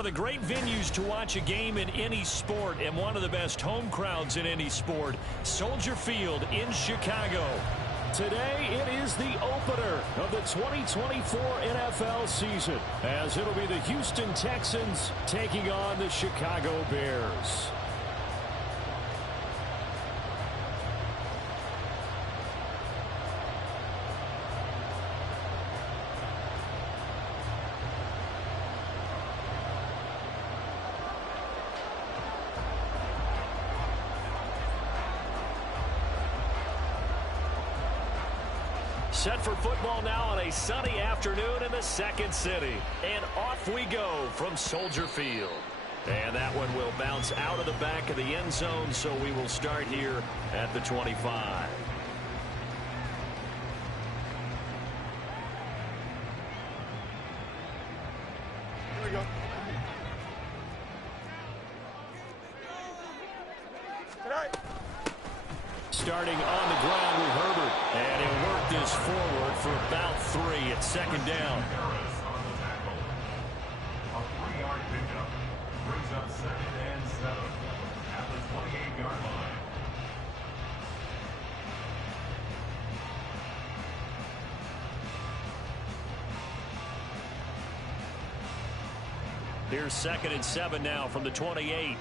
one of the great venues to watch a game in any sport and one of the best home crowds in any sport, Soldier Field in Chicago. Today, it is the opener of the 2024 NFL season, as it'll be the Houston Texans taking on the Chicago Bears. Set for football now on a sunny afternoon in the second city. And off we go from Soldier Field. And that one will bounce out of the back of the end zone, so we will start here at the 25. Here we go. Tonight. Starting on the ground with Herbert. And he'll work this forward for about 3 at second down. A 3-yard pickup brings up 2nd and 7 at the 28-yard line. Here's 2nd and 7 now from the 28.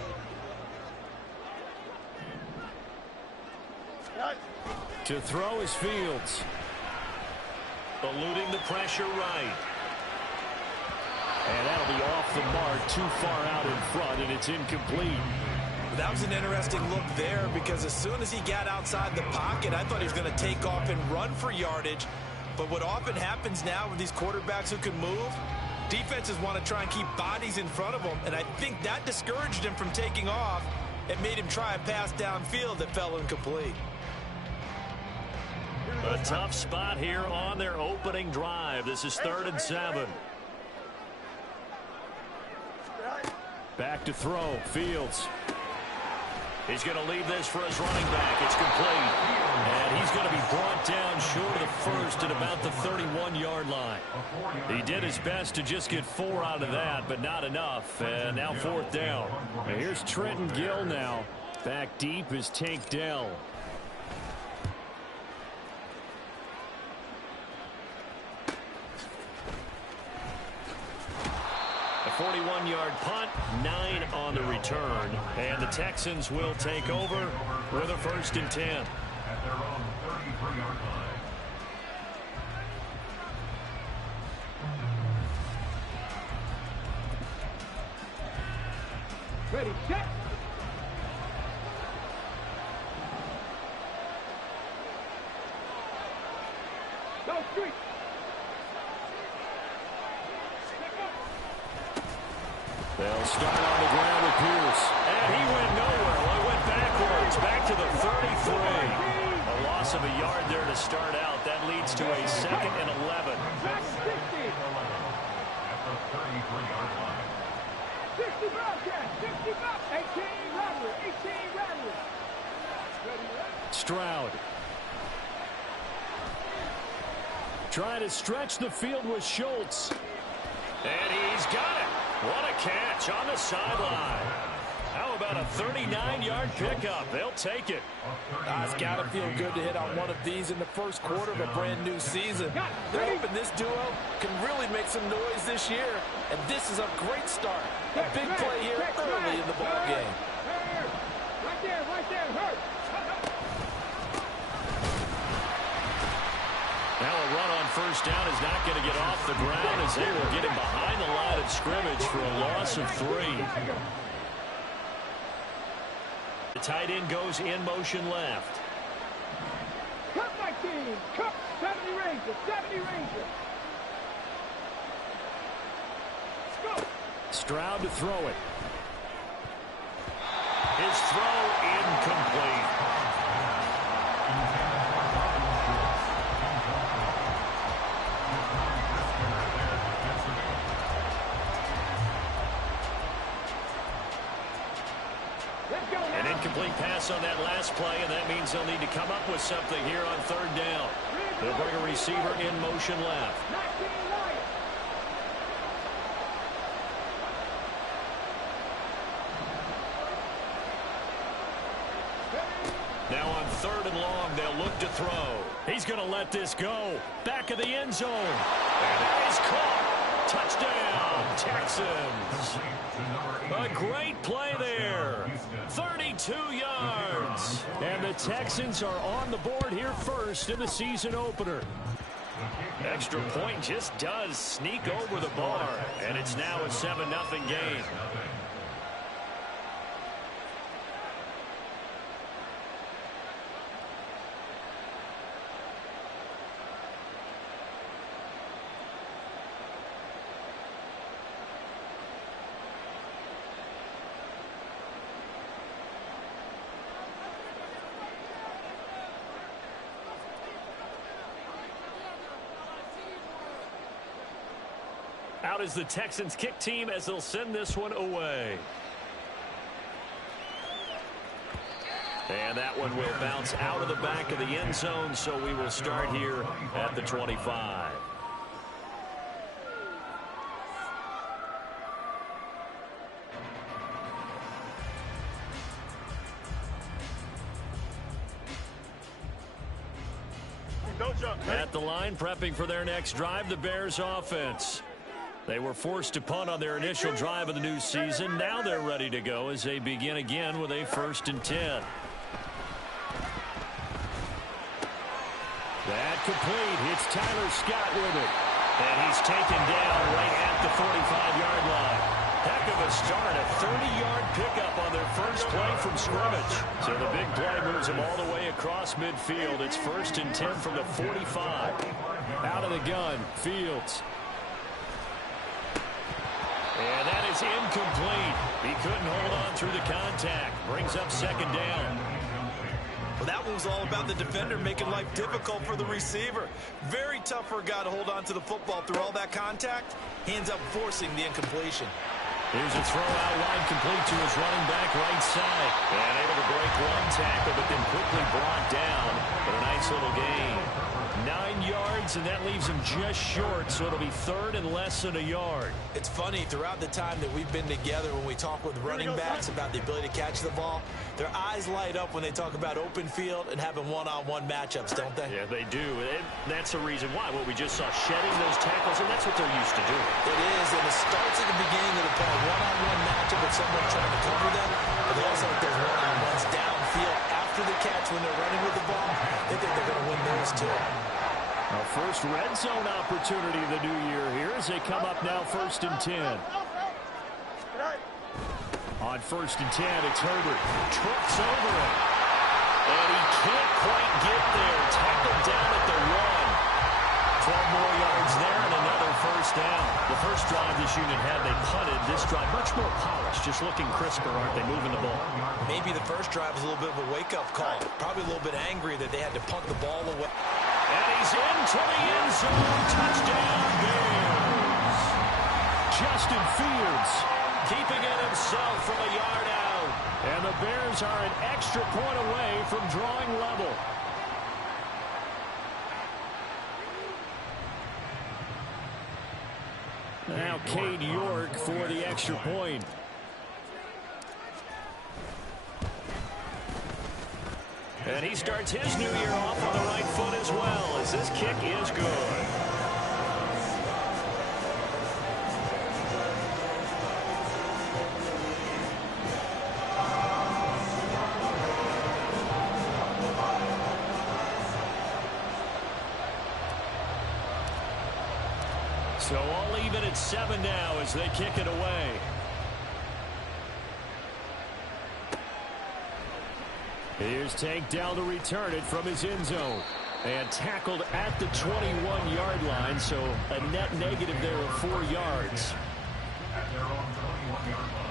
To throw is Fields. Eluding the pressure right. And that'll be off the mark, too far out in front, and it's incomplete. That was an interesting look there, because as soon as he got outside the pocket, I thought he was going to take off and run for yardage. But what often happens now with these quarterbacks who can move, defenses want to try and keep bodies in front of them, and I think that discouraged him from taking off and made him try a pass downfield that fell incomplete. A tough spot here on their opening drive. This is 3rd and 7. Back to throw. Fields. He's going to leave this for his running back. It's complete. And he's going to be brought down short of the first at about the 31-yard line. He did his best to just get 4 out of that, but not enough. And now 4th down. And here's Trenton Gill now. Back deep is Tank Dell. A 41-yard punt, 9 on the return. And the Texans will take over with a 1st and 10. At their own 33-yard line. Ready, set. Go street. They'll start on the ground with Pierce. And he went nowhere. Well, he went backwards. Back to the 33. A loss of a yard there to start out. That leads to a 2nd and 11. Back 60. At the 33-yard line. 60 Bobcat. 60 Bob. 18 Rattler. 18 Rattler. Stroud. Trying to stretch the field with Schultz. And he's got it. What a catch on the sideline. How about a 39-yard pickup? They'll take it. It's got to feel good to hit on one of these in the first quarter of a brand new season. They're hoping this duo can really make some noise this year, and this is a great start. A big play here early in the ball game. Right there, hurt. Now a run on 1st down is not going to get off the ground, as they will get him behind the line of scrimmage for a loss of 3. The tight end goes in motion left. Cut my team. Cut 70 Rangers. 70 Rangers. Go. Stroud to throw it. His throw incomplete. An incomplete pass on that last play, and that means they'll need to come up with something here on 3rd down. They'll bring a receiver in motion left. Now on 3rd and long, they'll look to throw. He's going to let this go. Back of the end zone. And that is caught. Touchdown, Texans. A great play there. 32 yards. And the Texans are on the board here first in the season opener. Extra point just does sneak over the bar. And it's now a 7-0 game. Out is the Texans kick team as they'll send this one away. And that one will bounce out of the back of the end zone, so we will start here at the 25. At the line, prepping for their next drive, the Bears offense. They were forced to punt on their initial drive of the new season. Now they're ready to go as they begin again with a 1st and 10. That complete. Hits Tyler Scott with it. And he's taken down right at the 45-yard line. Heck of a start. A 30-yard pickup on their first play from scrimmage. So the big play moves them all the way across midfield. It's 1st and 10 from the 45. Out of the gun, Fields. And that is incomplete. He couldn't hold on through the contact. Brings up 2nd down. Well, that one was all about the defender making life difficult for the receiver. Very tough for a guy to hold on to the football through all that contact. He ends up forcing the incompletion. Here's a throw out wide complete to his running back right side. And able to break one tackle, but then quickly brought down. But a nice little gain. 9 yards, and that leaves him just short, so it'll be 3rd and less than a yard. It's funny, throughout the time that we've been together, when we talk with running backs about the ability to catch the ball, their eyes light up when they talk about open field and having one-on-one matchups, don't they? Yeah, they do. And that's the reason why. What we just saw, shedding those tackles, and that's what they're used to doing. It is, and it starts at the beginning of the play. One-on-one matchup with someone trying to cover them, but they also have those one-on-ones downfield after the catch when they're running with the ball. They think they're going to win those too. Our first red zone opportunity of the new year here as they come up now 1st and 10. On 1st and 10, it's Herbert. Trucks over it. And he can't quite get there. Tackled down at the 1. 12 more yards there and another 1st down. The first drive this unit had, they punted. This drive, much more polished, just looking crisper, aren't they, moving the ball? Maybe the first drive was a little bit of a wake-up call. Probably a little bit angry that they had to punt the ball away. And he's into the end zone. Touchdown, Bears. Justin Fields keeping it himself from a yard out. And the Bears are an extra point away from drawing level. Now Cade York for the extra point. And he starts his new year off on the right foot as well, as this kick is good. So all even at 7 now as they kick it away. Here's Tank down to return it from his end zone. And tackled at the 21-yard line, so a net negative there of 4 yards. At their own 21-yard line.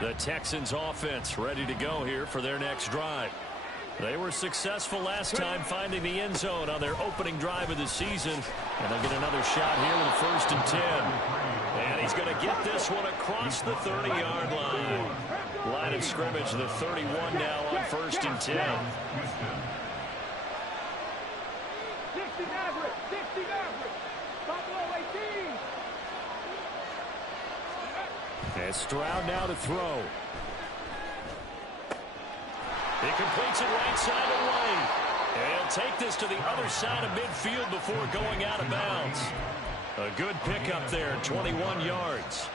The Texans offense ready to go here for their next drive. They were successful last time finding the end zone on their opening drive of the season. And they'll get another shot here with a 1st and 10. And he's going to get this one across the 30-yard line. Line of scrimmage, the 31 now on 1st and 10. 60 Maverick, 60 Maverick. Buffalo 18. And Stroud now to throw. He completes it right side away. And he'll take this to the other side of midfield before going out of bounds. A good pickup there, 21 yards.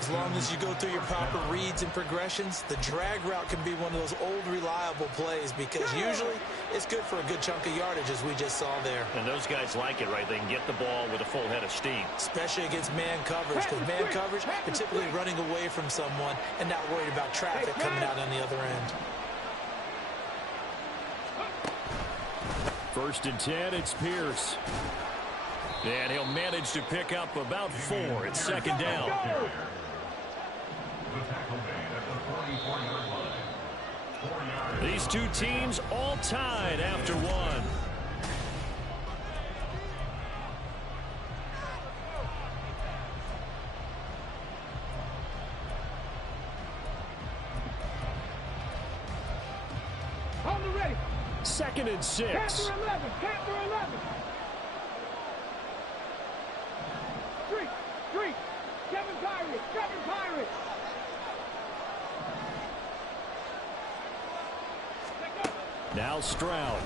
As long as you go through your proper reads and progressions, the drag route can be one of those old reliable plays because usually it's good for a good chunk of yardage, as we just saw there. And those guys like it, right? They can get the ball with a full head of steam. Especially against man coverage, because man coverage, they're typically running away from someone and not worried about traffic coming out on the other end. 1st and 10, it's Pierce. And he'll manage to pick up about 4 at 2nd down. These two teams all tied after one. On the ready. 2nd and 6. Panther 11, Panther 11. 3, 7 Pirates, 7 Pirates. Now Stroud.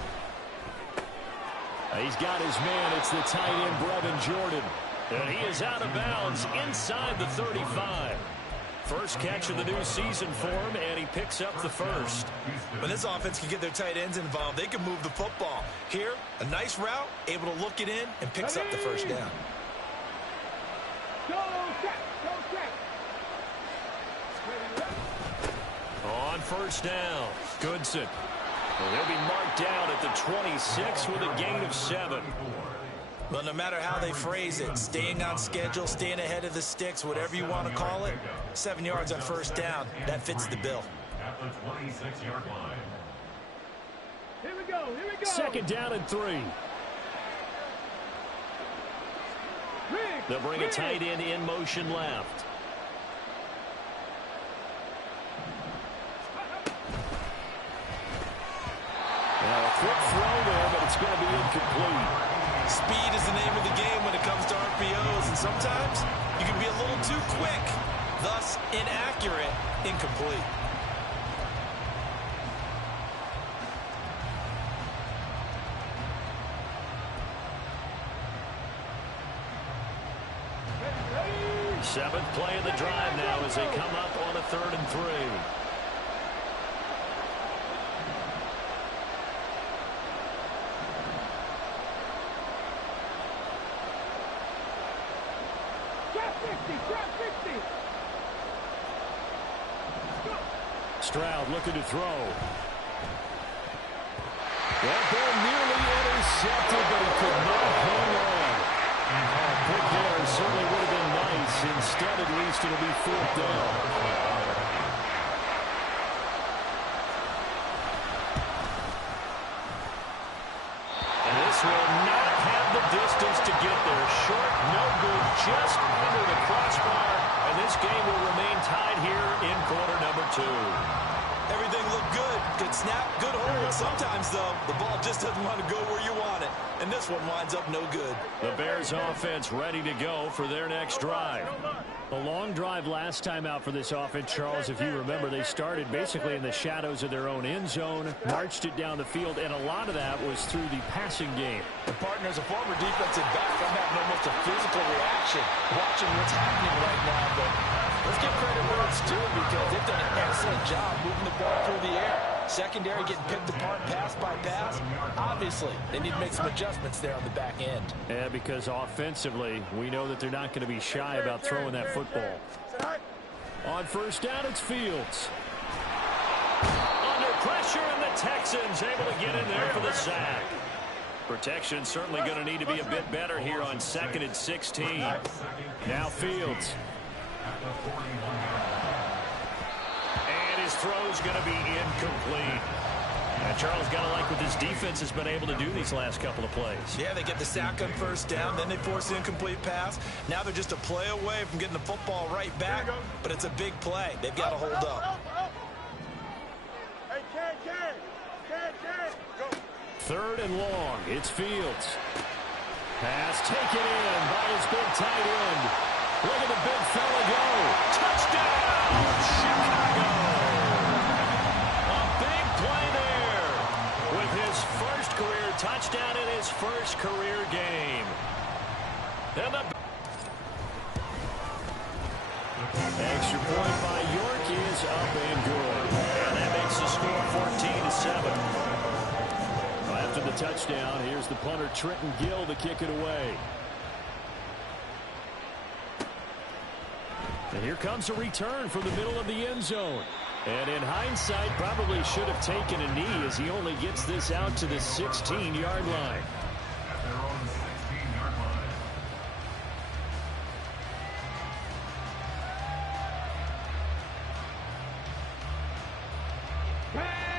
He's got his man. It's the tight end, Brevin Jordan. And he is out of bounds inside the 35. First catch of the new season for him, and he picks up the 1st. When this offense can get their tight ends involved, they can move the football. Here, a nice route, able to look it in, and picks up the 1st down. Go set, go set. On 1st down, Goodson. Well, he'll be marked down at the 26 with a gain of 7. Well, no matter how they phrase it, staying on schedule, staying ahead of the sticks, whatever you want to call it, 7 yards on 1st down, that fits the bill. At the 26-yard line. Here we go, here we go. 2nd down and 3. They'll bring a tight end in motion left. Now a quick throw there, but it's going to be incomplete. Speed is the name of the game when it comes to RPOs, and sometimes you can be a little too quick, thus inaccurate, incomplete. Seventh play of the drive now as they come up on a 3rd and 3. Stroud looking to throw. That ball nearly intercepted, but he could not hang on. A pick there certainly would have been nice. Instead, at least, it'll be 4th down. And this will not have the distance to get there. Short, no good, just under the crossbar. And this game will remain tied here in quarter number 2. Everything looked good. Good snap, good hold. Sometimes, though, the ball just doesn't want to go where you want it. And this one winds up no good. The Bears offense ready to go for their next drive. A long drive last time out for this offense, Charles. If you remember, they started basically in the shadows of their own end zone, marched it down the field, and a lot of that was through the passing game. The partner is a former defensive back. I'm having almost a physical reaction watching what's happening right now. But let's give credit where it's due because they've done an excellent job moving the ball through the air. Secondary getting picked apart pass by pass. Obviously, they need to make some adjustments there on the back end. Yeah, because offensively, we know that they're not going to be shy about throwing that football. On 1st down, it's Fields. Under pressure, and the Texans able to get in there for the sack. Protection certainly going to need to be a bit better here on 2nd and 16. Now Fields. And his throw's going to be incomplete. Charles, got to like what this defense has been able to do these last couple of plays. Yeah, they get the sack on first down, then they force the incomplete pass. Now they're just a play away from getting the football right back, but it's a big play. They've got to hold up. Hey, Ken. Go. 3rd and long. It's Fields. Pass taken in by his big tight end. Look at the big fella go. Touchdown, Chicago. A big play there with his first career touchdown in his first career game. And the extra point by York is up and good. And that makes the score 14-7. After the touchdown, here's the punter Trenton Gill to kick it away. And here comes a return from the middle of the end zone. And in hindsight, probably should have taken a knee as he only gets this out to the 16-yard line. At their own 16-yard line.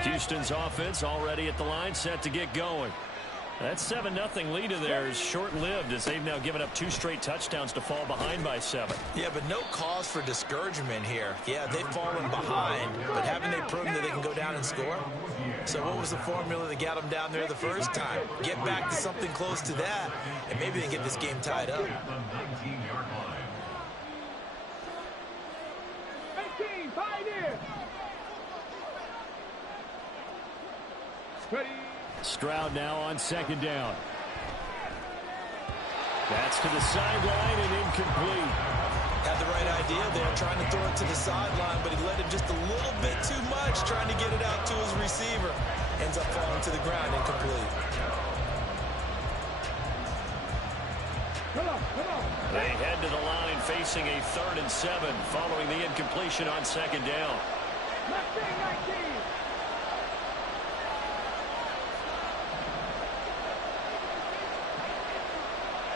Houston's offense already at the line, set to get going. That 7-0 lead of theirs short-lived as they've now given up 2 straight touchdowns to fall behind by 7. Yeah, but no cause for discouragement here. Yeah, they've fallen behind, but haven't they proven that they can go down and score? So what was the formula that got them down there the first time? Get back to something close to that, and maybe they can get this game tied up. The 19-yard line. 18, 5 in. Ready. Stroud now on 2nd down. That's to the sideline and incomplete. Had the right idea there, trying to throw it to the sideline, but he let it just a little bit too much, trying to get it out to his receiver. Ends up falling to the ground, incomplete. Come on. They head to the line facing a 3rd and 7 following the incompletion on 2nd down. 19.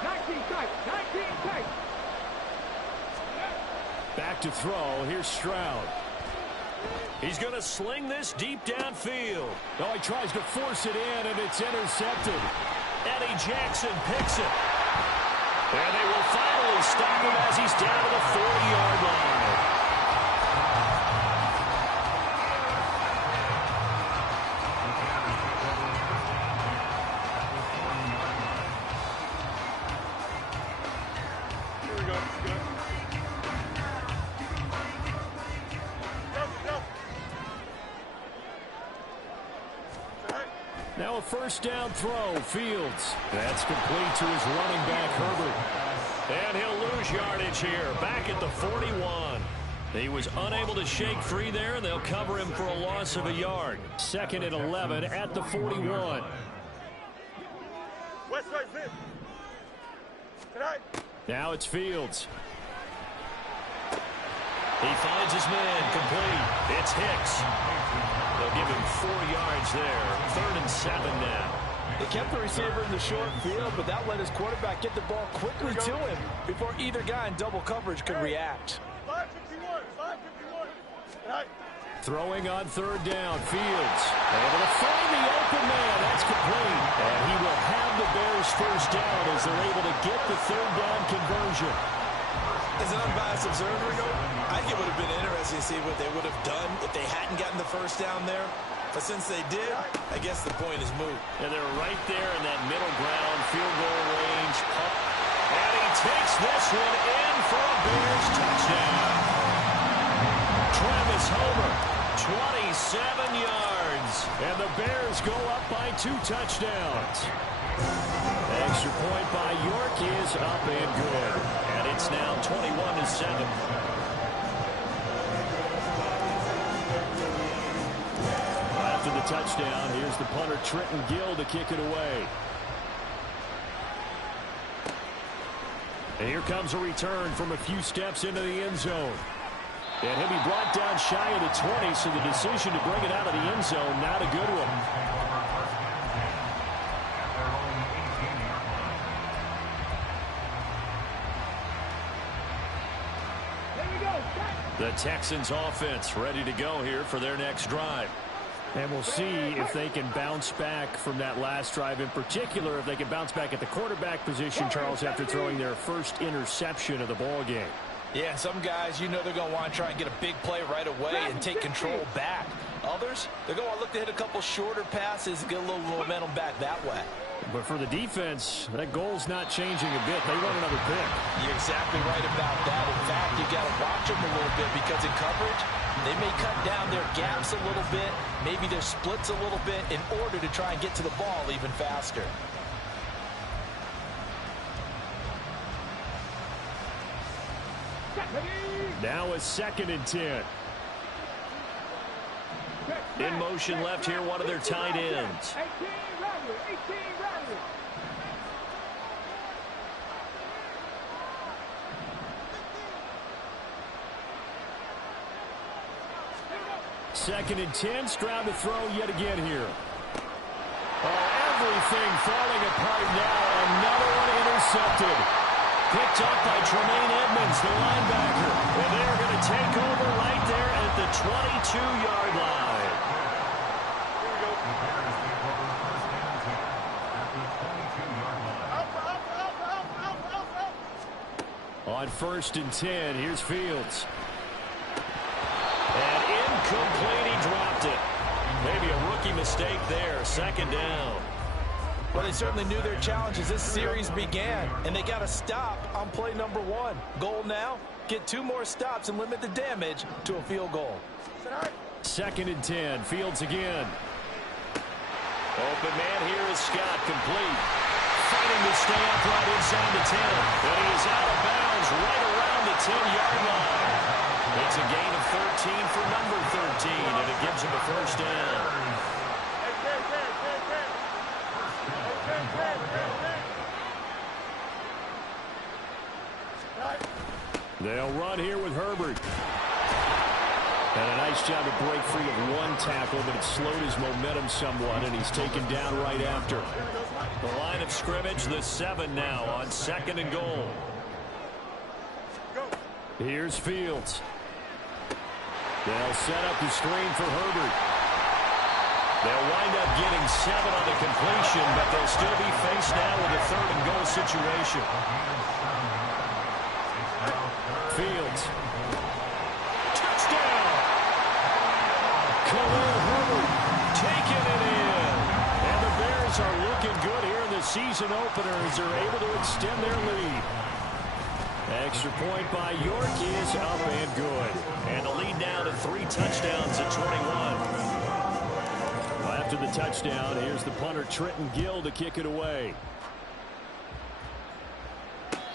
19 tight. Back to throw. Here's Stroud. He's going to sling this deep downfield. Oh, he tries to force it in, and it's intercepted. Eddie Jackson picks it. And they will finally stop him as he's down to the 40-yard line. Now a 1st down throw. Fields. That's complete to his running back, Herbert. And he'll lose yardage here. Back at the 41. He was unable to shake free there, and they'll cover him for a loss of a yard. 2nd and 11 at the 41. West side zip. Now it's Fields. He finds his man, complete. It's Hicks. They'll give him 4 yards there. 3rd and 7 now. They kept the receiver in the short field, but that let his quarterback get the ball quickly to him before either guy in double coverage could react. 551. Throwing on 3rd down. Fields able to find the open man. That's complete. And he will have the Bears 1st down as they're able to get the 3rd down conversion. As an unbiased observer, I think it would have been interesting to see what they would have done if they hadn't gotten the 1st down there. But since they did, I guess the point is moot. And they're right there in that middle ground, field goal range. And he takes this one in for a Bears touchdown. Travis Homer, 27 yards. And the Bears go up by 2 touchdowns. Extra point by York is up and good. And it's now 21-7. After the touchdown, here's the punter Trenton Gill to kick it away. And here comes a return from a few steps into the end zone. And he'll be brought down shy of the 20, so the decision to bring it out of the end zone, not a good one. There we go. The Texans offense ready to go here for their next drive. And we'll see if they can bounce back from that last drive, in particular if they can bounce back at the quarterback position, Charles, after throwing their first interception of the ball game. Yeah, and some guys, you know they're going to want to try and get a big play right away and take control back. Others, they're going to look to hit a couple shorter passes and get a little momentum back that way. But for the defense, that goal's not changing a bit. They want another pick. You're exactly right about that. In fact, you got to watch them a little bit because in coverage, they may cut down their gaps a little bit, maybe their splits a little bit in order to try and get to the ball even faster. Now a 2nd and 10. In motion left here, one of their tight ends. 18 Robert, 18 Robert. Second and 10, Stroud to throw yet again here. Oh, everything falling apart now. Another one intercepted. Picked up by Tremaine Edmonds, the linebacker. And they're going to take over right there at the 22-yard line. On 1st and 10, here's Fields. And incomplete, he dropped it. Maybe a rookie mistake there, 2nd down. Well, they certainly knew their challenge as this series began, and they got to stop on play number 1. Goal now, get 2 more stops and limit the damage to a field goal. 2nd and 10, Fields again. Open man here is Scott, complete. Fighting to stay upright inside the 10. And he is out of bounds right around the 10-yard line. It's a gain of 13 for number 13, and it gives him a 1st down. They'll run here with Herbert. And a nice job to break free of one tackle, but it slowed his momentum somewhat, and he's taken down right after. The line of scrimmage, the 7 now on 2nd and goal. Here's Fields. They'll set up the screen for Herbert. They'll wind up getting 7 on the completion, but they'll still be faced now with a 3rd and goal situation. Fields. Touchdown! Khalil Herbert taking it in. And the Bears are looking good here in the season opener as they're able to extend their lead. Extra point by York is up and good. And the lead now to 3 touchdowns at 21. Well, after the touchdown, here's the punter Trenton Gill to kick it away.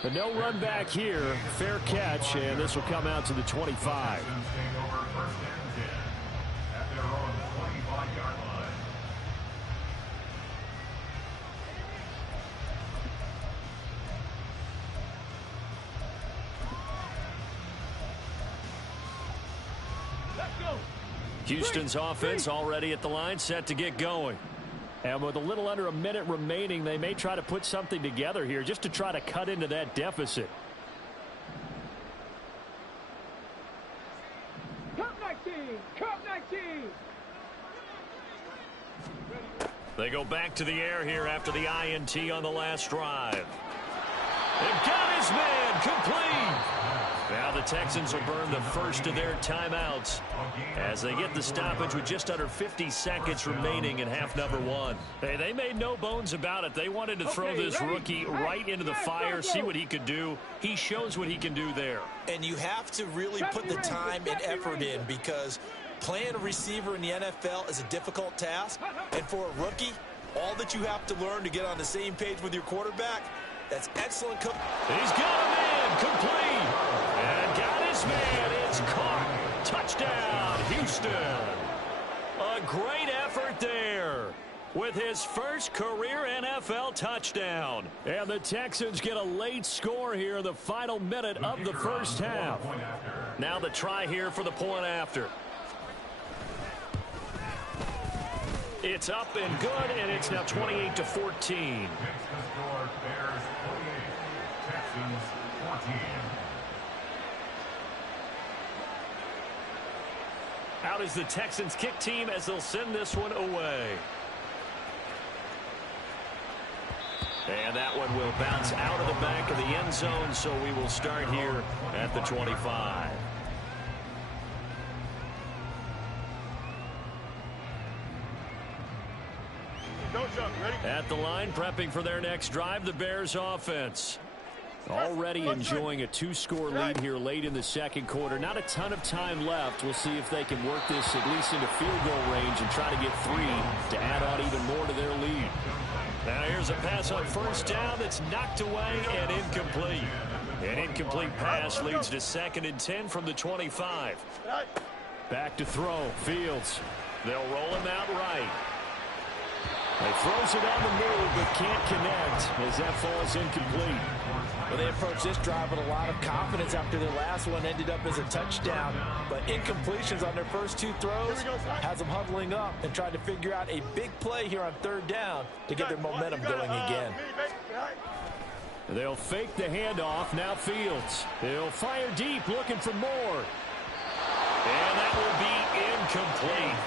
But no run back here. Fair catch, and this will come out to the 25. Houston's offense already at the line, set to get going. And with a little under a minute remaining, they may try to put something together here just to try to cut into that deficit. Cup 19, Cup 19. They go back to the air here after the INT on the last drive. They've got his man complete. Now the Texans will burn the first of their timeouts as they get the stoppage with just under 50 seconds remaining in half number 1. Hey, they made no bones about it. They wanted to throw this rookie right into the fire, see what he could do. He shows what he can do there. And you have to really put the time and effort in because playing a receiver in the NFL is a difficult task. And for a rookie, all that you have to learn to get on the same page with your quarterback, that's excellent. He's got a man complete. And got his man. It's caught. Touchdown, Houston. A great effort there with his first career NFL touchdown. And the Texans get a late score here in the final minute of the first half. Now the try here for the point after. It's up and good, and it's now 28-14. Bears 28, Texans 14. Out is the Texans kick team as they'll send this one away. And that one will bounce out of the back of the end zone, so we will start here at the 25. At the line, prepping for their next drive, the Bears offense. Already enjoying a 2-score lead here late in the second quarter. Not a ton of time left. We'll see if they can work this at least into field goal range and try to get 3 to add on even more to their lead. Now here's a pass on first down that's knocked away and incomplete. An incomplete pass leads to 2nd and 10 from the 25. Back to throw. Fields. They'll roll him out right. He throws it on the move but can't connect as that falls incomplete. Well, they approached this drive with a lot of confidence after their last one ended up as a touchdown. But incompletions on their first 2 throws has them huddling up and trying to figure out a big play here on 3rd down to get their momentum going again. They'll fake the handoff. Now Fields. He'll fire deep looking for more. And that will be incomplete.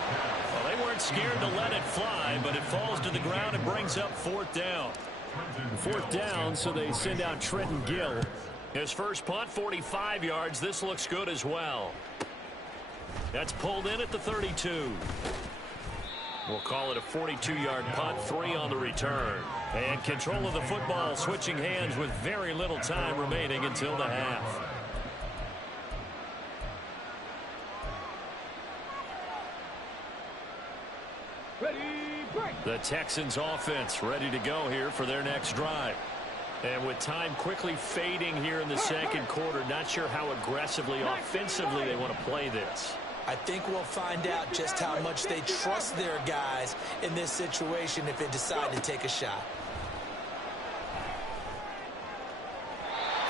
Well, they weren't scared to let it fly, but it falls to the ground and brings up 4th down. 4th down, so they send out Trenton Gill. His first punt, 45 yards. This looks good as well. That's pulled in at the 32. We'll call it a 42-yard punt, 3 on the return. And control of the football switching hands with very little time remaining until the half. The Texans offense ready to go here for their next drive. And with time quickly fading here in the second quarter, not sure how aggressively, offensively they want to play this. I think we'll find out just how much they trust their guys in this situation if they decide to take a shot.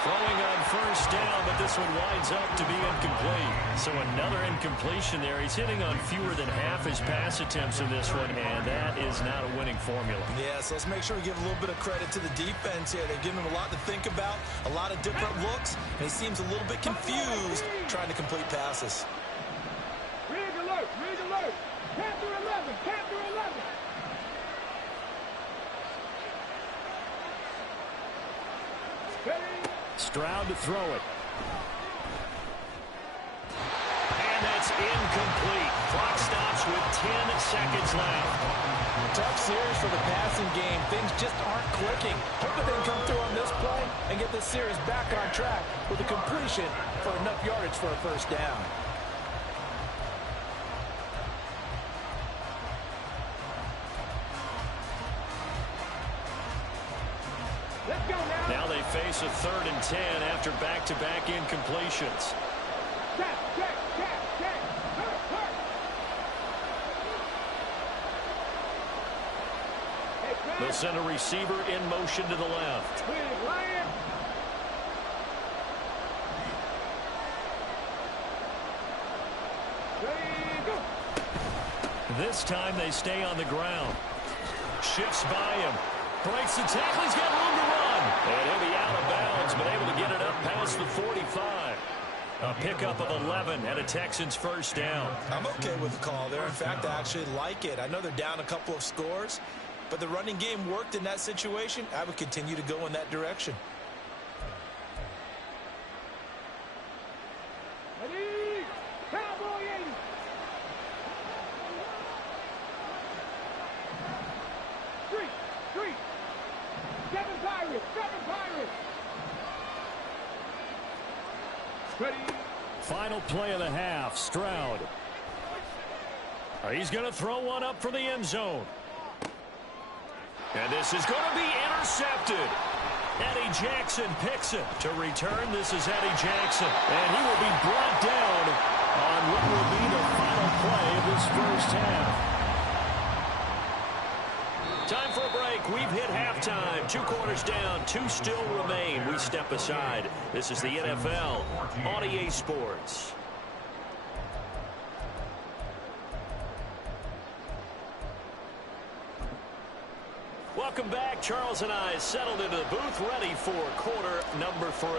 Throwing on first down, but this one winds up to be incomplete. So another incompletion there. He's hitting on fewer than half his pass attempts in this one, and that is not a winning formula. Yeah, so let's make sure we give a little bit of credit to the defense here. They've given him a lot to think about, a lot of different looks, and he seems a little bit confused trying to complete passes. Rig alert, rig alert. Panther 11, Panther 11. Stroud to throw it. And that's incomplete. Clock stops with 10 seconds left. Tough series for the passing game. Things just aren't clicking. Hoping they can come through on this play and get this series back on track with a completion for enough yardage for a first down. Now they face a 3rd and 10 after back-to-back incompletions. They'll send a receiver in motion to the left. This time they stay on the ground. Shifts by him. Breaks the tackle. He's got room to run. And he'll be out of bounds, but able to get it up past the 45. A pickup of 11 and a Texans first down. I'm okay with the call there. In fact, I actually like it. I know they're down a couple of scores, but the running game worked in that situation. I would continue to go in that direction. Ready? Cowboy 80. Three. 7 Pirates. Ready? Final play of the half. Stroud. He's going to throw one up for the end zone. And this is going to be intercepted. Eddie Jackson picks it. To return, this is Eddie Jackson. And he will be brought down on what will be the final play of this first half. Time for a break. We've hit halftime. 2 quarters down. 2 still remain. We step aside. This is the NFL on EA Sports. Welcome back. Charles and I settled into the booth ready for quarter number 3.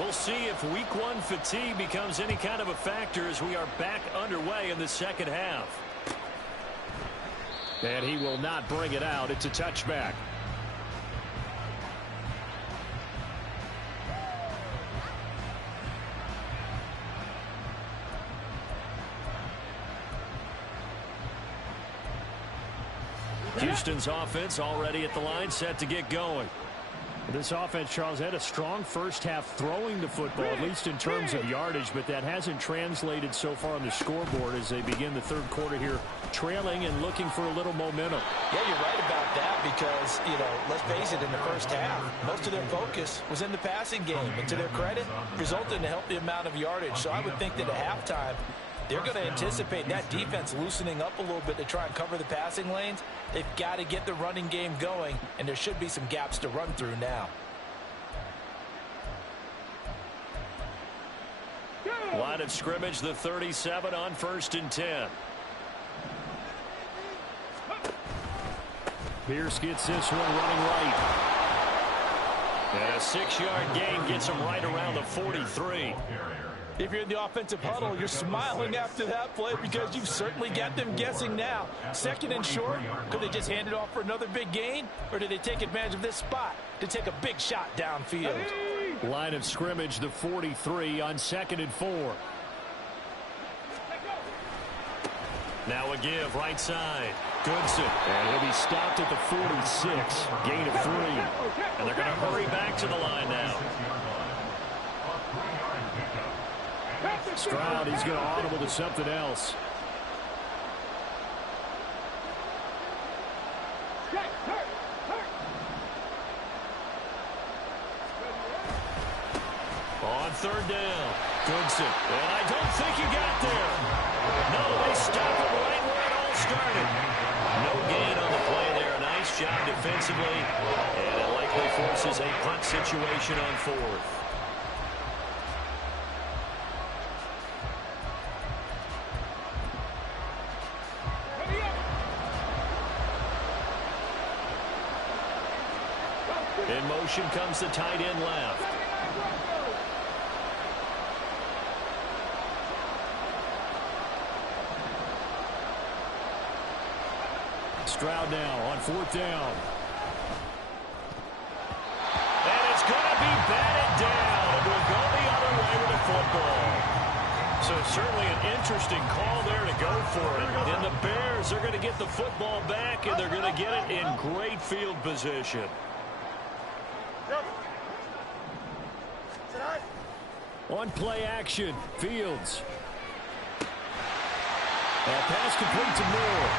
We'll see if week 1 fatigue becomes any kind of a factor as we are back underway in the second half. And he will not bring it out. It's a touchback. Houston's offense already at the line, set to get going. This offense, Charles, had a strong first half throwing the football, at least in terms of yardage, but that hasn't translated so far on the scoreboard as they begin the third quarter here, trailing and looking for a little momentum. Yeah, you're right about that because, let's face it, in the first half, most of their focus was in the passing game. And to their credit, resulted in a healthy amount of yardage. So I would think that at halftime, they're going to anticipate that defense loosening up a little bit to try and cover the passing lanes. They've got to get the running game going, and there should be some gaps to run through now. Line of scrimmage, the 37 on 1st and 10. Pierce gets this one running right. And a 6-yard gain gets him right around the 43. If you're in the offensive huddle, you're smiling after that play because you've certainly got them guessing now. 2nd and short, could they just hand it off for another big gain? Or did they take advantage of this spot to take a big shot downfield? Line of scrimmage, the 43 on 2nd and 4. Now a give, right side. Goodson. And he'll be stopped at the 46. Gain of 3. And they're going to hurry back to the line now. Stroud, he's going to audible to something else. On 3rd down, Goodson. And I don't think he got there. No, they stop him right where it all started. No gain on the play there. Nice job defensively. And it likely forces a punt situation on 4th. In motion comes the tight end left. Stroud now on 4th down. And it's going to be batted down. It will go the other way with the football. So certainly an interesting call there to go for it. And the Bears are going to get the football back, and they're going to get it in great field position. On play action, Fields. And pass complete to Moore.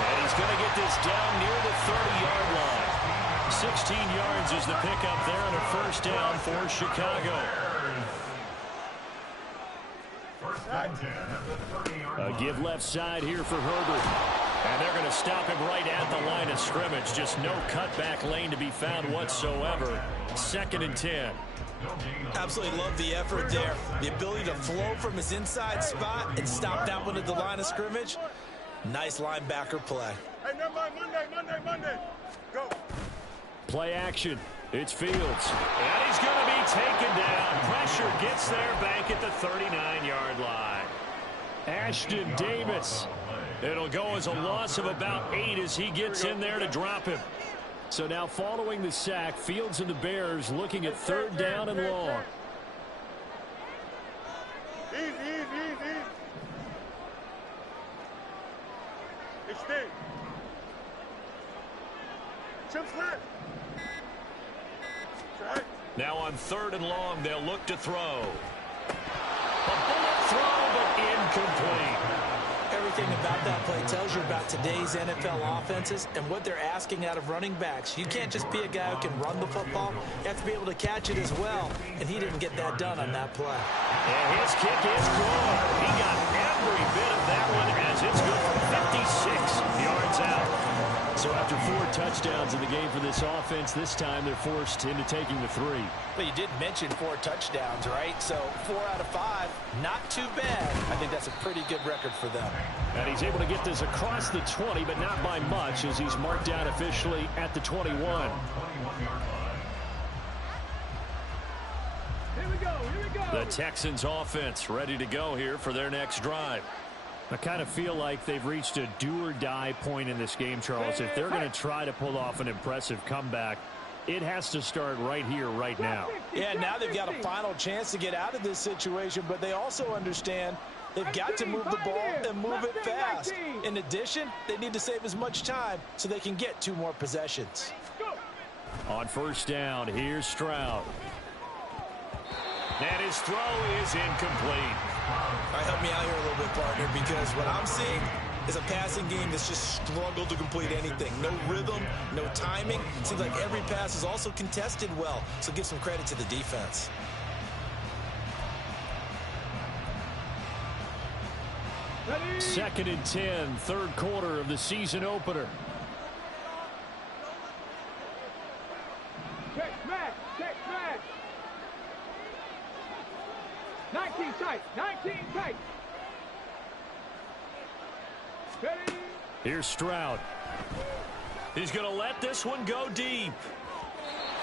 And he's going to get this down near the 30-yard line. 16 yards is the pickup there on a 1st down for Chicago. A give left side here for Herbert. And they're going to stop him right at the line of scrimmage. Just no cutback lane to be found whatsoever. 2nd and 10. Absolutely love the effort there. The ability to flow from his inside spot and stop that one at the line of scrimmage. Nice linebacker play. Hey, Monday. Go. Play action. It's Fields. And he's going to be taken down. Pressure gets there back at the 39-yard line. Ashton Davis. It'll go as a loss of about 8 as he gets in there to drop him. So now following the sack, Fields and the Bears looking at 3rd down and long. Easy. Extend. Jump flat. Now on 3rd and long, they'll look to throw. A bullet throw, but incomplete. Everything about that play tells you about today's NFL offenses and what they're asking out of running backs. You can't just be a guy who can run the football. You have to be able to catch it as well, and he didn't get that done on that play. And his kick is good. He got every bit of that one as it's good for 56 yards out. So after 4 touchdowns in the game for this offense, this time they're forced into taking the 3. But you did mention 4 touchdowns, right? So 4 out of 5, not too bad. I think that's a pretty good record for them. And he's able to get this across the 20, but not by much, as he's marked down officially at the 21. Here we go. The Texans offense ready to go here for their next drive. I kind of feel like they've reached a do-or-die point in this game, Charles. If they're going to try to pull off an impressive comeback, it has to start right here, right now. Yeah, now they've got a final chance to get out of this situation, but they also understand they've got to move the ball and move it fast. In addition, they need to save as much time so they can get 2 more possessions. On first down, here's Stroud. And his throw is incomplete. All right, help me out here a little bit, partner, because what I'm seeing is a passing game that's just struggled to complete anything. No rhythm, no timing. It seems like every pass is also contested well, so give some credit to the defense. Second and 10, third quarter of the season opener. Check smash. 19 tight. Ready. Here's Stroud. He's going to let this one go deep.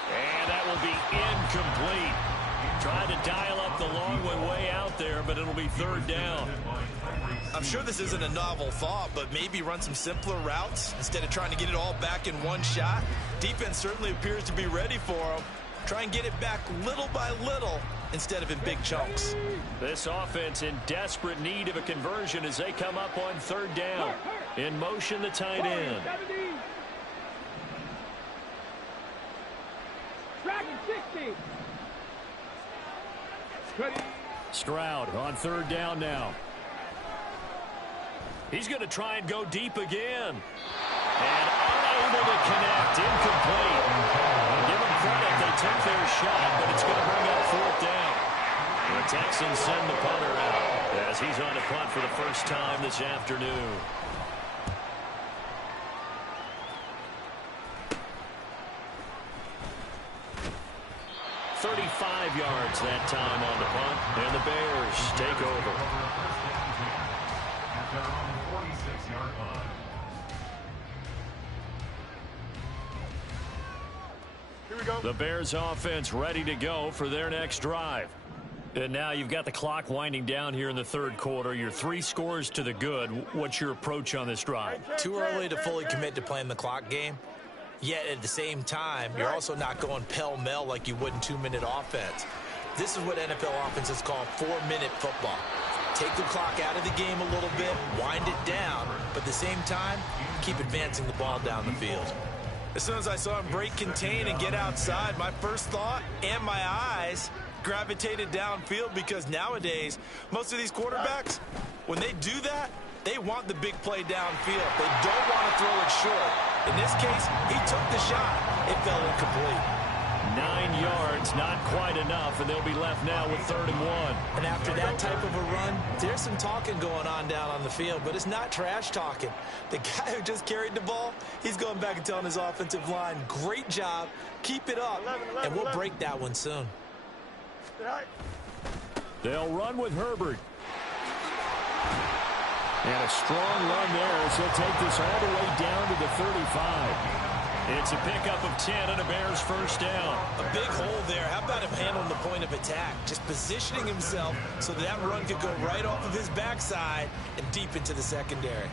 And that will be incomplete. Tried to dial up the long one way out there, but it'll be third down. I'm sure this isn't a novel thought, but maybe run some simpler routes instead of trying to get it all back in one shot. Defense certainly appears to be ready for them. Try and get it back little by little instead of in big chunks. This offense in desperate need of a conversion as they come up on third down. In motion, the tight end. Dragon 60. Ready. Stroud on third down now. He's going to try and go deep again. And unable to connect. Incomplete. Give them credit. They took their shot, but it's going to bring up fourth down. The Texans send the punter out as he's on a punt for the first time this afternoon. .35 yards that time on the punt, and the Bears take over. At their own 46-yard line. Here we go. The Bears offense ready to go for their next drive. And now you've got the clock winding down here in the third quarter. You're 3 scores to the good. What's your approach on this drive? Too early to fully commit to playing the clock game. Yet at the same time, you're also not going pell-mell like you would in 2-minute offense. This is what NFL offenses call 4-minute football. Take the clock out of the game a little bit, wind it down, but at the same time, keep advancing the ball down the field. As soon as I saw him break contain and get outside, my first thought and my eyes gravitated downfield, because nowadays, most of these quarterbacks, when they do that, they want the big play downfield. They don't want to throw it short. In this case, he took the shot. It fell incomplete. 9 yards, not quite enough, and they'll be left now with 3rd and 1. And after that type of a run, there's some talking going on down on the field, but it's not trash talking. The guy who just carried the ball, he's going back and telling his offensive line, great job, keep it up, and we'll break that one soon. They'll run with Herbert. And a strong run there as he'll take this all the way down to the 35. It's a pickup of 10 and a Bears first down. A big hole there. How about him handling the point of attack? Just positioning himself so that run could go right off of his backside and deep into the secondary.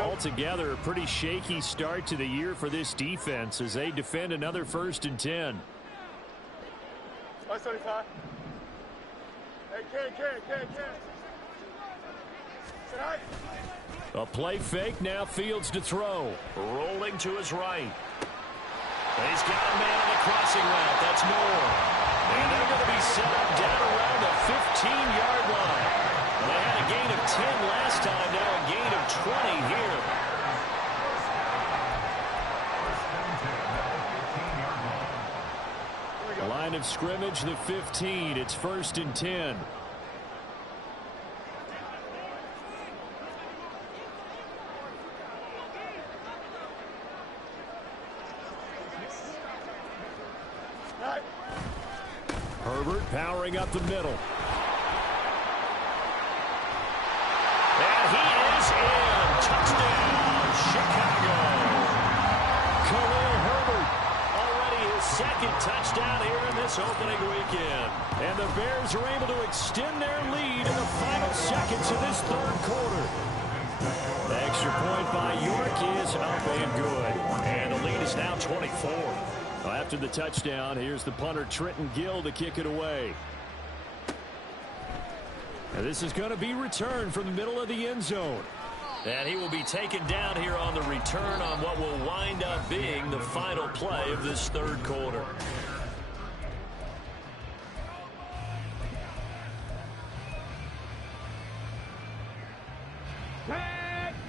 Altogether, a pretty shaky start to the year for this defense as they defend another 1st and 10. 175. Hey, Ken. A play fake, now Fields to throw. Rolling to his right. He's got a man on the crossing route. That's Moore. And they're going to be set up down around the 15-yard line. They had a gain of 10 last time, now a gain of 20 here. The line of scrimmage, the 15. It's 1st and 10. Herbert powering up the middle. And he is in. Touchdown, Chicago. Khalil Herbert, already his 2nd touchdown here in this opening weekend. And the Bears are able to extend their lead in the final seconds of this 3rd quarter. The extra point by York is up and good. And the lead is now 24. After the touchdown, here's the punter Trenton Gill to kick it away. And this is going to be returned from the middle of the end zone. And he will be taken down here on the return on what will wind up being the final play of this 3rd quarter.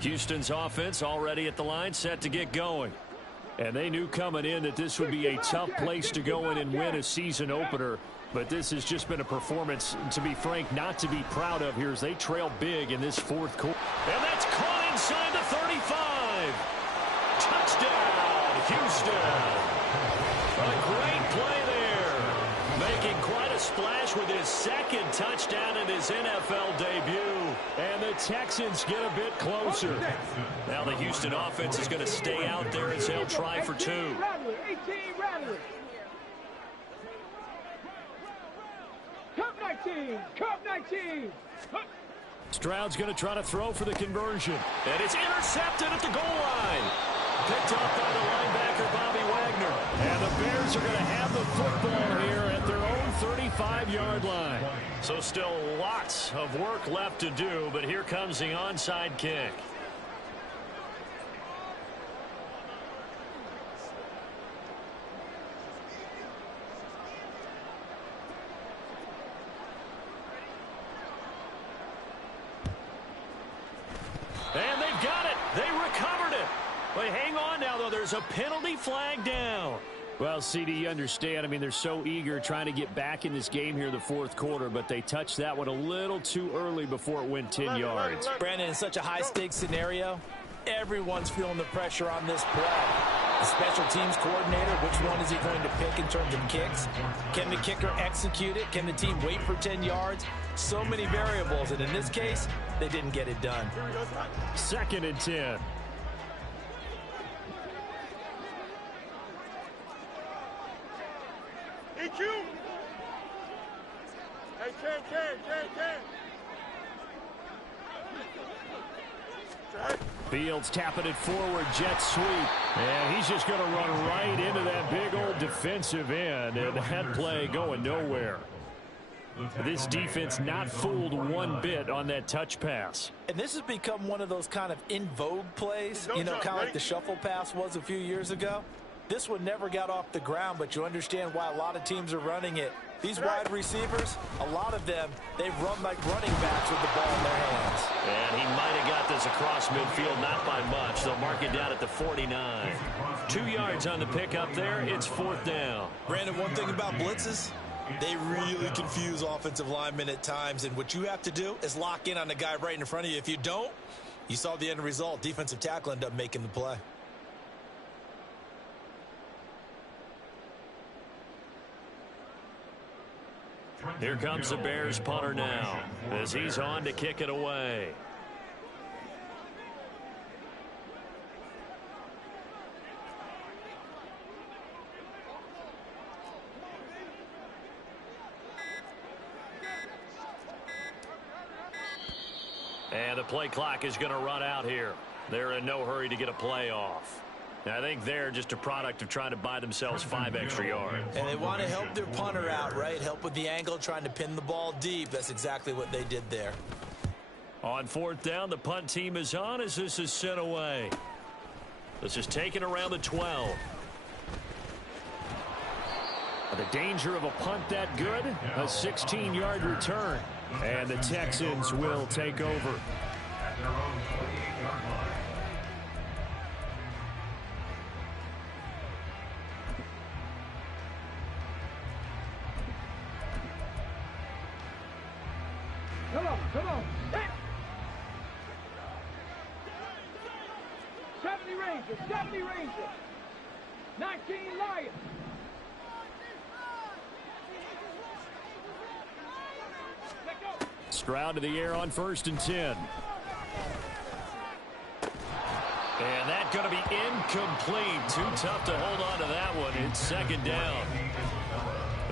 Houston's offense already at the line, set to get going. And they knew coming in that this would be a tough place to go in and win a season opener. But this has just been a performance, to be frank, not to be proud of here as they trail big in this 4th quarter. And that's caught inside the 35. Touchdown, Houston. A great play there. Making quite a splash with his 2nd touchdown in his NFL debut. And the Texans get a bit closer. Now the Houston offense is going to stay out there as they'll try for 2. 18 Rattler. Cup 19. Cup 19. Stroud's going to try to throw for the conversion. And it's intercepted at the goal line. Picked up by the linebacker, Bobby Wagner. And the Bears are going to have the football here at their own 35-yard line. So still lots of work left to do, but here comes the onside kick. And they've got it. They recovered it. But hang on now, though. There's a penalty flag down. Well, CD, you understand. I mean, they're so eager trying to get back in this game here in the 4th quarter, but they touched that one a little too early before it went 10 yards. Brandon, in such a high-stakes scenario, everyone's feeling the pressure on this play. The special teams coordinator, which one is he going to pick in terms of kicks? Can the kicker execute it? Can the team wait for 10 yards? So many variables, and in this case, they didn't get it done. 2nd and 10. EQ. Hey, Ken. Fields tapping it forward, jet sweep. And he's just going to run right into that big old defensive end. And that play going nowhere. This defense not fooled one bit on that touch pass. And this has become one of those kind of in vogue plays, you know, kind of like the shuffle pass was a few years ago. This one never got off the ground, but you understand why a lot of teams are running it. These wide receivers, a lot of them, they run like running backs with the ball in their hands. And he might have got this across midfield, not by much. They'll mark it down at the 49. 2 yards on the pickup there. It's 4th down. Brandon, one thing about blitzes, they really confuse offensive linemen at times, and what you have to do is lock in on the guy right in front of you. If you don't, you saw the end result. Defensive tackle ended up making the play. Here comes the Bears punter now as he's on to kick it away. And the play clock is going to run out here. They're in no hurry to get a play off. I think they're just a product of trying to buy themselves 5 extra yards. And they want to help their punter out, right? Help with the angle, trying to pin the ball deep. That's exactly what they did there. On 4th down, the punt team is on as this is sent away. This is taken around the 12. The danger of a punt that good, a 16-yard return. And the Texans will take over. At their own 28-yard line. Come on, come on. Hit. 70 Rangers, 70 Rangers. 19 Lions. Let go. Stroud to the air on 1st and 10. And that's going to be incomplete. Too tough to hold on to that one. It's 2nd down.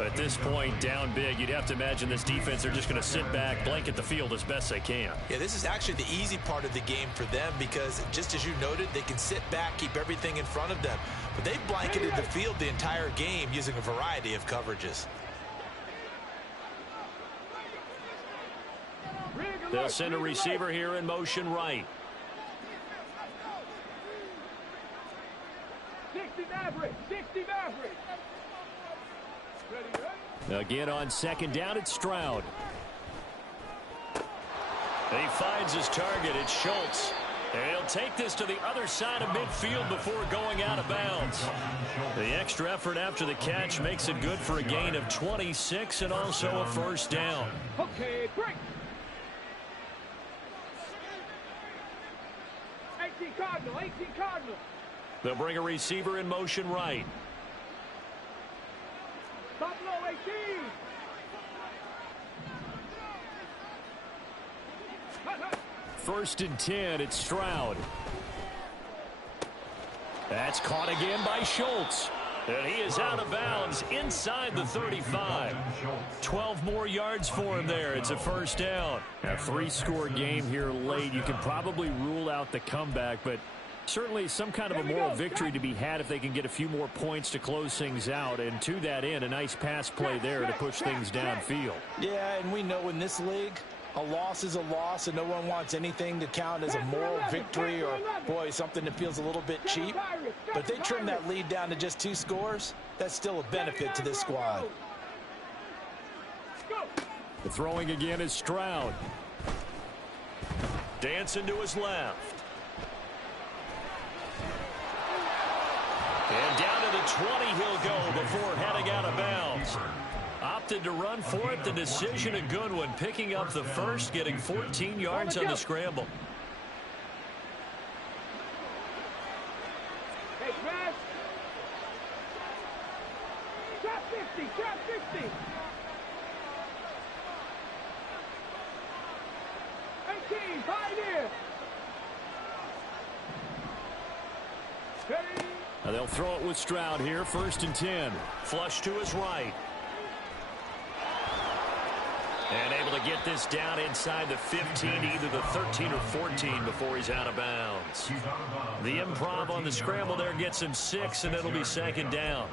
At this point, down big, you'd have to imagine this defense, they're just going to sit back, blanket the field as best they can. Yeah, this is actually the easy part of the game for them because, just as you noted, they can sit back, keep everything in front of them. But they've blanketed the field the entire game using a variety of coverages. They'll send a receiver here in motion right. 60 Maverick, 60 Maverick. Again on 2nd down, it's Stroud. He finds his target. It's Schultz. And he'll take this to the other side of midfield before going out of bounds. The extra effort after the catch makes it good for a gain of 26 and also a 1st down. Okay, break. 18 Cardinal, 18 Cardinal. They'll bring a receiver in motion right. Buffalo 18. First and 10, it's Stroud. That's caught again by Schultz. And he is out of bounds inside the 35. 12 more yards for him there. It's a 1st down. A 3-score game here late. You can probably rule out the comeback, but certainly some kind of a moral victory to be had if they can get a few more points to close things out. And to that end, a nice pass play there to push things downfield. Yeah, and we know in this league, a loss is a loss, and no one wants anything to count as a moral victory or, boy, something that feels a little bit cheap. But they trim that lead down to just 2 scores. That's still a benefit to this squad. The throwing again is Stroud. Dancing to his left. And down to the 20 he'll go before heading out of bounds. Opted to run for it. The decision a good one. Picking up the 1st, getting 14 yards on the scramble. Hey, Brad. Shot 50, shot 50. 18, Pioneer. Ready. Now they'll throw it with Stroud here. 1st and 10. Flush to his right. And able to get this down inside the 15, either the 13 or 14 before he's out of bounds. The improv on the scramble there gets him 6, and it'll be 2nd down.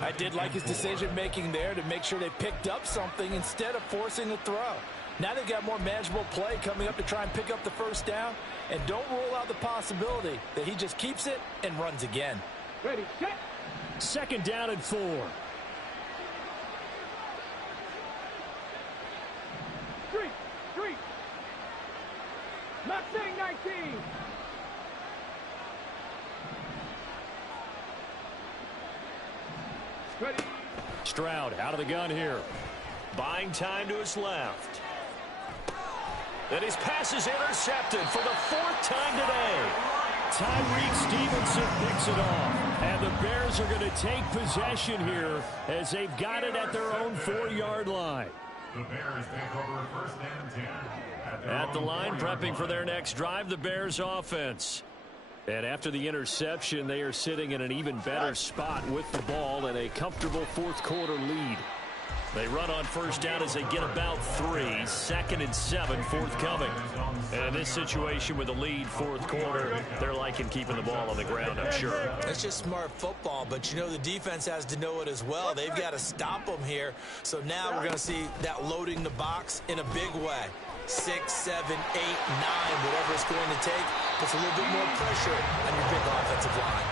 I did like his decision-making there to make sure they picked up something instead of forcing a throw. Now they've got more manageable play coming up to try and pick up the 1st down, and don't rule out the possibility that he just keeps it and runs again. Ready, set. 2nd down and 4. Street. Mustang 19. Ready. Stroud out of the gun here. Buying time to his left. And his pass is intercepted for the 4th time today. Tyreek Stevenson picks it off. And the Bears are going to take possession here as they've got it at their own 4-yard line. The Bears take over 1st and 10. At the line, prepping for their next drive, the Bears offense. And after the interception, they are sitting in an even better spot with the ball and a comfortable 4th quarter lead. They run on 1st down as they get about 3. 2nd and 7 forthcoming. And in this situation with the lead 4th quarter, they're liking keeping the ball on the ground, I'm sure. That's just smart football, but you know the defense has to know it as well. They've got to stop them here. So now we're going to see that loading the box in a big way. 6, 7, 8, 9, whatever it's going to take, puts a little bit more pressure on your big offensive line.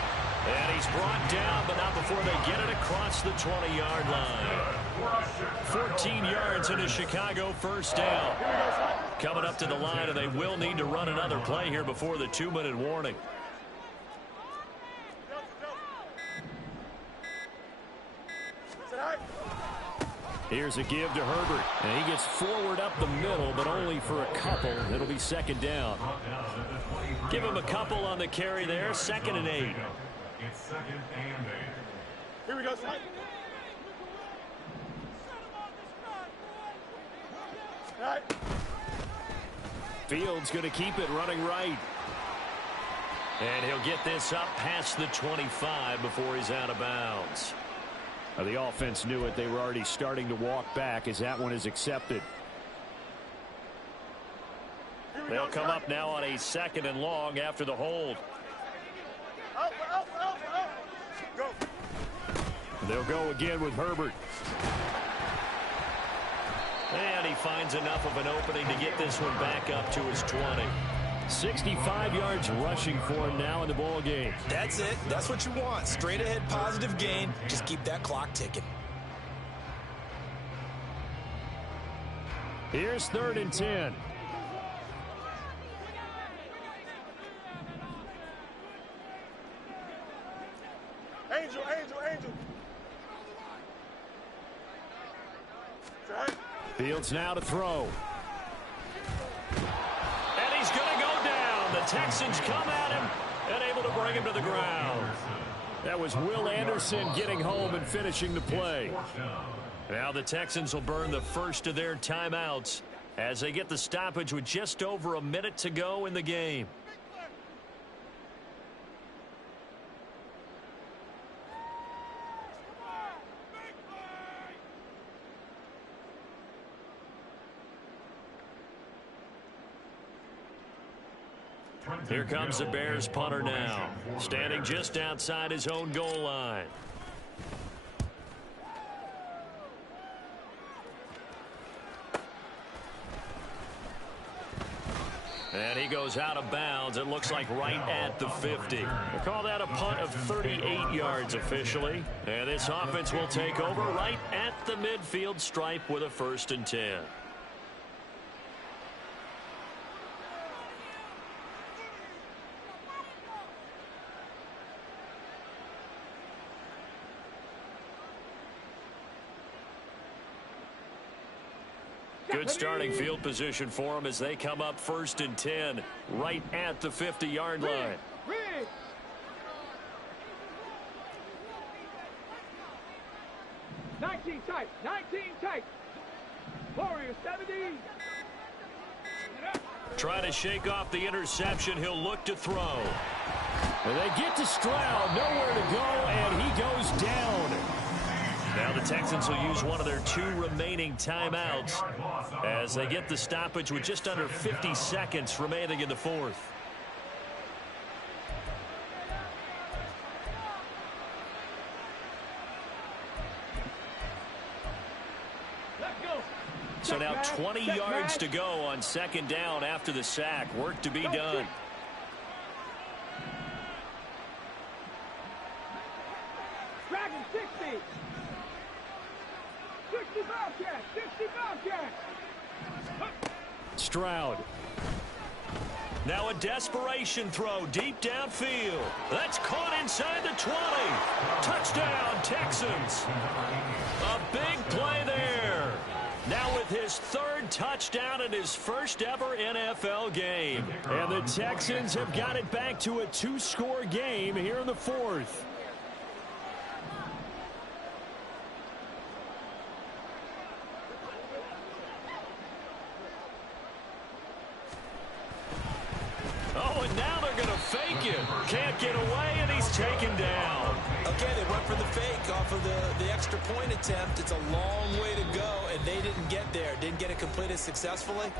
And he's brought down, but not before they get it across the 20-yard line. 14 yards into Chicago, 1st down. Coming up to the line, and they will need to run another play here before the 2-minute warning. Here's a give to Herbert. And he gets forward up the middle, but only for a couple. It'll be second down. Give him a couple on the carry there. 2nd and 8. It's 2nd and 8. Here we go, son. All right. Fields going to keep it running right. And he'll get this up past the 25 before he's out of bounds. Now, the offense knew it. They were already starting to walk back as that one is accepted. They'll come up now on a 2nd and long after the hold. Go. They'll go again with Herbert. And he finds enough of an opening to get this one back up to his 20. 65 yards rushing for him now in the ball game. That's it. That's what you want. Straight ahead positive gain. Just keep that clock ticking. Here's 3rd and 10. Angel. Fields now to throw. And he's going to go down. The Texans come at him and able to bring him to the ground. That was Will Anderson getting home and finishing the play. Now the Texans will burn the first of their timeouts as they get the stoppage with just over a minute to go in the game. Here comes the Bears punter now, standing just outside his own goal line. And he goes out of bounds. It looks like right at the 50. They call that a punt of 38 yards officially. And this offense will take over right at the midfield stripe with a 1st and 10. Good starting field position for them as they come up 1st and 10 right at the 50-yard line. 19 tight. Warriors 70. Trying to shake off the interception. He'll look to throw. And they get to Stroud. Nowhere to go, and he goes down. Now the Texans will use one of their 2 remaining timeouts as they get the stoppage with just under 50 seconds remaining in the 4th. So now 20 yards to go on 2nd down after the sack. Work to be done. Dragon 60. 60 Bobcat. Stroud. Now a desperation throw deep downfield. That's caught inside the 20. Touchdown, Texans. A big play there. Now with his 3rd touchdown in his first ever NFL game. And the Texans have got it back to a 2-score game here in the 4th. Oh, and now they're going to fake it. Can't get away, and he's taken down. Okay, they went for the fake off of the extra point attempt. It's a long way to go, and they didn't get there. Didn't get it completed successfully.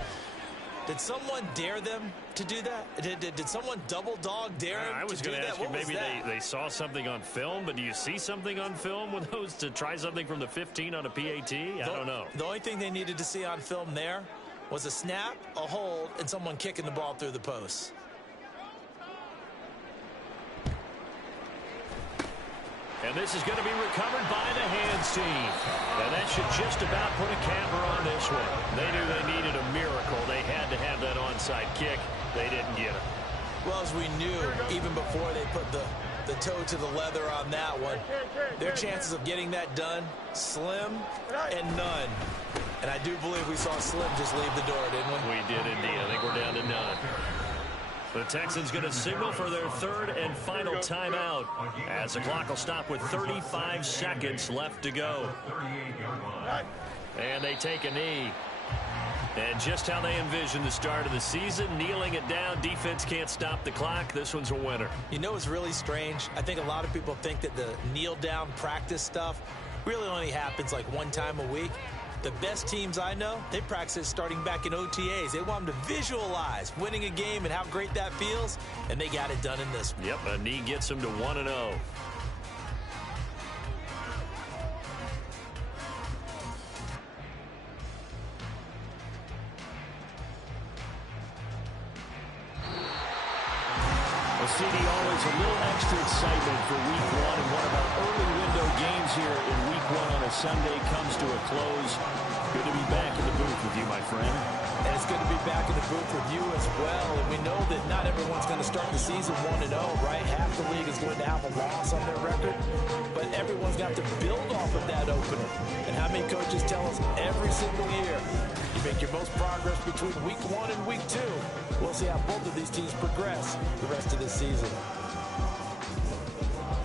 Did someone dare them to do that? Did someone double dog dare him I was to do going to that? ask you, What was maybe that? they saw something on film, but do you see something on film with those to try something from the 15 on a PAT? I don't know. The only thing they needed to see on film there was a snap, a hold, and someone kicking the ball through the post. And this is going to be recovered by the hands team. And that should just about put a capper on this one. They knew they needed a miracle. They had to have that onside kick. They didn't get it. Well, as we knew, even before they put the the toe to the leather on that one. Their chances of getting that done, slim and none. And I do believe we saw Slim just leave the door, didn't we? We did indeed. I think we're down to none. The Texans going to signal for their third and final timeout as the clock will stop with 35 seconds left to go. And they take a knee. And just how they envisioned the start of the season, kneeling it down, defense can't stop the clock. This one's a winner. You know what's really strange? I think a lot of people think that the kneel-down practice stuff really only happens like one time a week. The best teams I know, they practice starting back in OTAs. They want them to visualize winning a game and how great that feels, and they got it done in this one. Yep, a knee gets them to 1-0. Well, CD, always a little extra excitement for Week 1, and one of our early window games here in Week 1 on a Sunday comes to a close. Good to be back in the booth with you, my friend. And it's good to be back in the booth with you as well. And we know that not everyone's going to start the season 1-0, right? Half the league is going to have a loss on their record. But everyone's got to build off of that opener. And how many coaches tell us every single year, you make your most progress between Week 1 and Week 2. We'll see how both of these teams progress the rest of this season.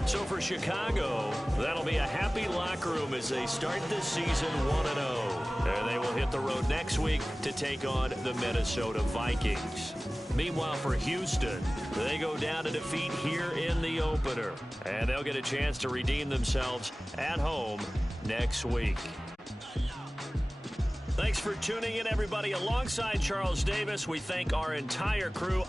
So for Chicago, that'll be a happy locker room as they start this season 1-0. And they will hit the road next week to take on the Minnesota Vikings. Meanwhile, for Houston, they go down to defeat here in the opener. And they'll get a chance to redeem themselves at home next week. Thanks for tuning in, everybody. Alongside Charles Davis, we thank our entire crew.